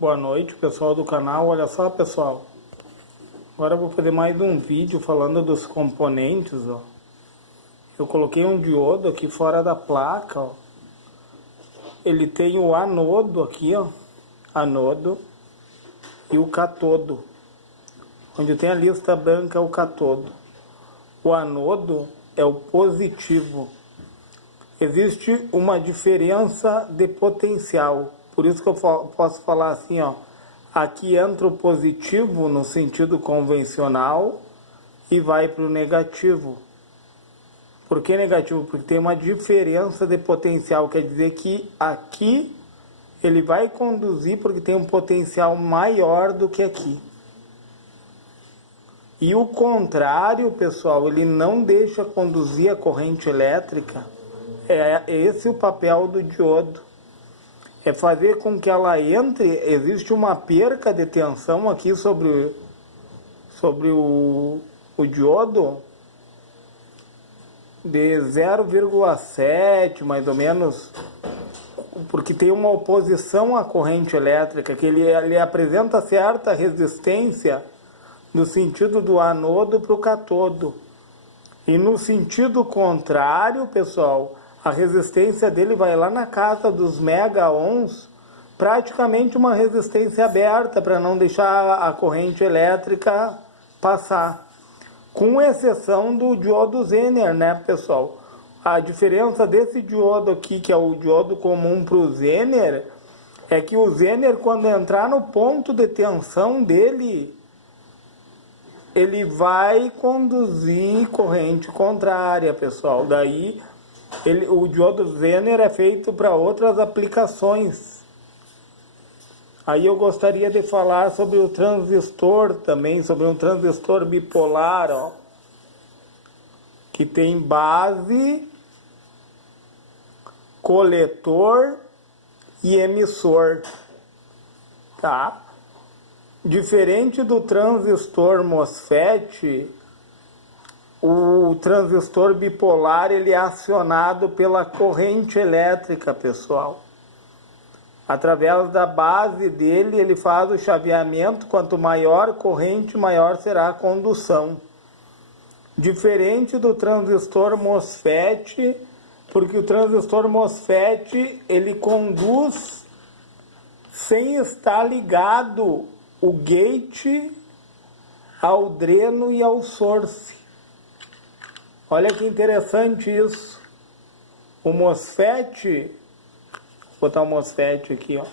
Boa noite, pessoal do canal. Olha só, pessoal. Agora eu vou fazer mais um vídeo falando dos componentes, ó. Eu coloquei um diodo aqui fora da placa, ó. Ele tem o anodo aqui, ó. Anodo e o catodo. Onde tem a lista branca é o catodo. O anodo é o positivo. Existe uma diferença de potencial. Por isso que eu posso falar assim, ó. Aqui entra o positivo no sentido convencional e vai para o negativo. Por que negativo? Porque tem uma diferença de potencial. Quer dizer que aqui ele vai conduzir porque tem um potencial maior do que aqui. E o contrário, pessoal, ele não deixa conduzir a corrente elétrica. É esse o papel do diodo. É fazer com que ela entre. Existe uma perca de tensão aqui sobre o diodo de 0,7 mais ou menos, porque tem uma oposição à corrente elétrica, que ele apresenta certa resistência no sentido do anodo para o catodo. E no sentido contrário, pessoal, a resistência dele vai lá na casa dos mega-ohms, praticamente uma resistência aberta para não deixar a corrente elétrica passar. Com exceção do diodo Zener, né, pessoal? A diferença desse diodo aqui, que é o diodo comum para o Zener, é que o Zener, quando entrar no ponto de tensão dele, ele vai conduzir corrente contrária, pessoal. Daí, o diodo Zener é feito para outras aplicações. Aí eu gostaria de falar sobre o transistor também, sobre um transistor bipolar, ó, que tem base, coletor e emissor, tá? Diferente do transistor MOSFET, o transistor bipolar ele é acionado pela corrente elétrica, pessoal. Através da base dele, ele faz o chaveamento. Quanto maior a corrente, maior será a condução. Diferente do transistor MOSFET, porque o transistor MOSFET ele conduz sem estar ligado o gate ao dreno e ao source. Olha que interessante isso. O MOSFET, vou botar o MOSFET aqui, ó.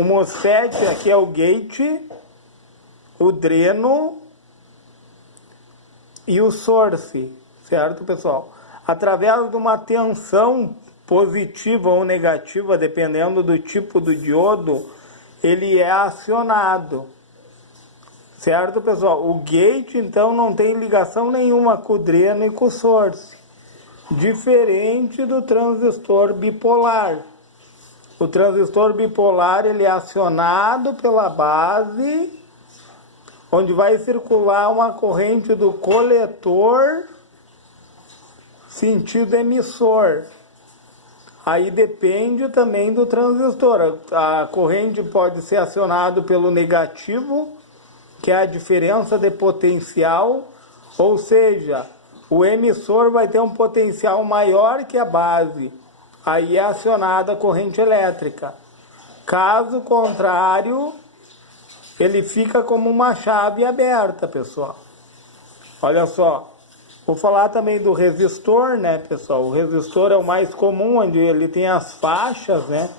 O MOSFET aqui é o gate, o dreno e o source, certo, pessoal? Através de uma tensão positiva ou negativa, dependendo do tipo do diodo, ele é acionado, certo, pessoal? O gate, então, não tem ligação nenhuma com o dreno e com o source, diferente do transistor bipolar. O transistor bipolar ele é acionado pela base, onde vai circular uma corrente do coletor sentido emissor. Aí depende também do transistor. A corrente pode ser acionada pelo negativo, que é a diferença de potencial, ou seja, o emissor vai ter um potencial maior que a base. Aí é acionada a corrente elétrica. Caso contrário, ele fica como uma chave aberta, pessoal. Olha só. Vou falar também do resistor, né, pessoal? O resistor é o mais comum, onde ele tem as faixas, né?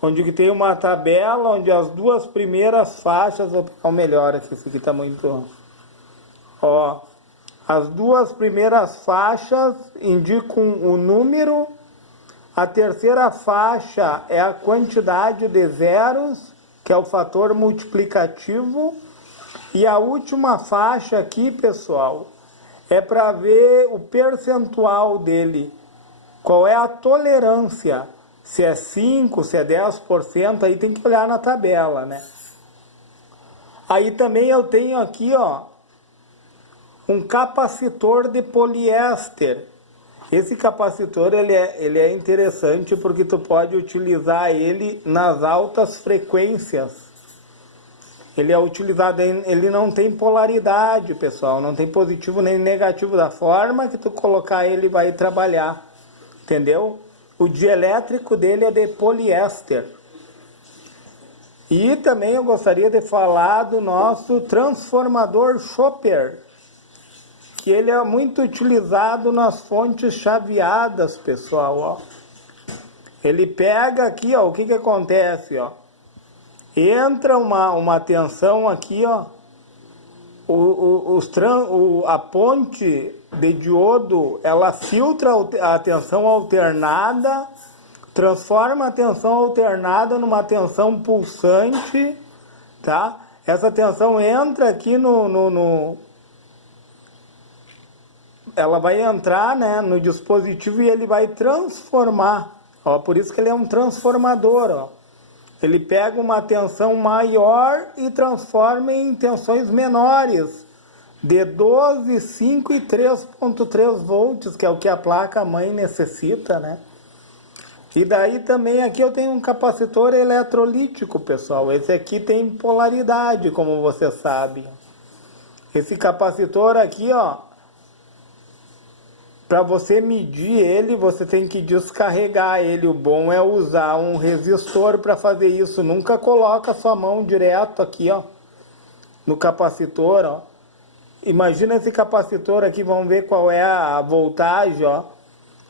Onde que tem uma tabela, onde as duas primeiras faixas... Vou pegar o melhor aqui, esse aqui tá muito... Ó, as duas primeiras faixas indicam o número. A terceira faixa é a quantidade de zeros, que é o fator multiplicativo. E a última faixa aqui, pessoal, é para ver o percentual dele. Qual é a tolerância? Se é 5%, se é 10%, aí tem que olhar na tabela, né? Aí também eu tenho aqui, ó, um capacitor de poliéster. Esse capacitor ele é interessante porque tu pode utilizar ele nas altas frequências. Ele é utilizado, ele não tem polaridade, pessoal, não tem positivo nem negativo. Da forma que tu colocar ele vai trabalhar, entendeu? O dielétrico dele é de poliéster. E também eu gostaria de falar do nosso transformador Chopper, que ele é muito utilizado nas fontes chaveadas, pessoal, ó. Ele pega aqui, ó, o que acontece, ó. Entra uma tensão aqui, ó. A ponte de diodo, ela filtra a tensão alternada, transforma a tensão alternada numa tensão pulsante, tá? Essa tensão entra aqui ela vai entrar, né, no dispositivo e ele vai transformar, ó, por isso que ele é um transformador, ó. Ele pega uma tensão maior e transforma em tensões menores, de 12, 5 e 3.3 volts, que é o que a placa-mãe necessita, né? E daí também aqui eu tenho um capacitor eletrolítico, pessoal. Esse aqui tem polaridade, como você sabe. Esse capacitor aqui, ó, para você medir ele, você tem que descarregar ele. O bom é usar um resistor para fazer isso. Nunca coloca sua mão direto aqui, ó, no capacitor, ó. Imagina esse capacitor aqui, vamos ver qual é a voltagem, ó.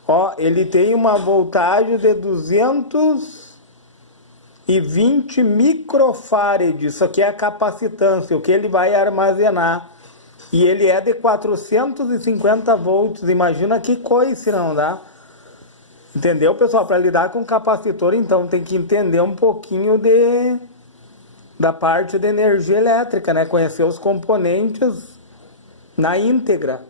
Ó, ele tem uma voltagem de 220 microfarad. Isso aqui é a capacitância, o que ele vai armazenar. E ele é de 450 volts. Imagina que coisa, não dá? Entendeu, pessoal? Para lidar com capacitor, então, tem que entender um pouquinho da parte de energia elétrica, né? Conhecer os componentes na íntegra.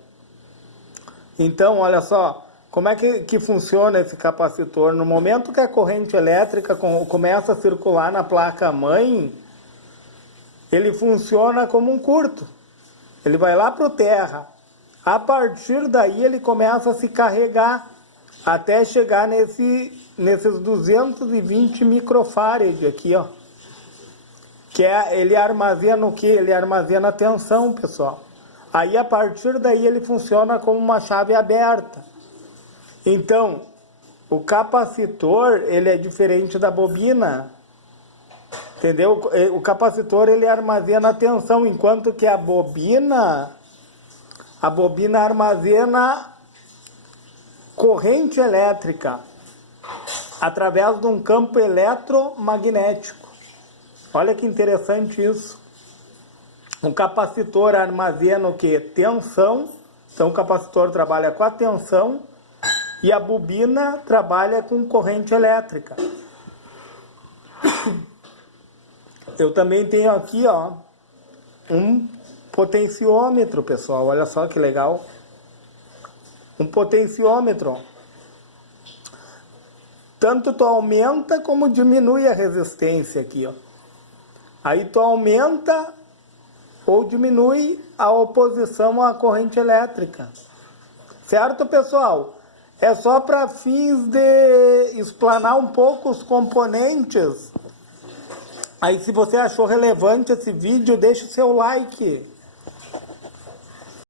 Então, olha só, como é que funciona esse capacitor? No momento que a corrente elétrica começa a circular na placa-mãe, ele funciona como um curto. Ele vai lá para o terra. A partir daí ele começa a se carregar até chegar nesses 220 microfarad aqui, ó. Que ele armazena o quê? Ele armazena a tensão, pessoal. Aí a partir daí ele funciona como uma chave aberta. Então, o capacitor, ele é diferente da bobina. Entendeu? O capacitor, ele armazena a tensão, enquanto que a bobina armazena corrente elétrica através de um campo eletromagnético. Olha que interessante isso. O capacitor armazena o quê? Tensão. Então o capacitor trabalha com a tensão e a bobina trabalha com corrente elétrica. Eu também tenho aqui, ó, um potenciômetro, pessoal. Olha só que legal. Um potenciômetro. Tanto tu aumenta como diminui a resistência aqui, ó. Aí tu aumenta ou diminui a oposição à corrente elétrica. Certo, pessoal? É só para fins de explanar um pouco os componentes. Aí, se você achou relevante esse vídeo, deixa o seu like.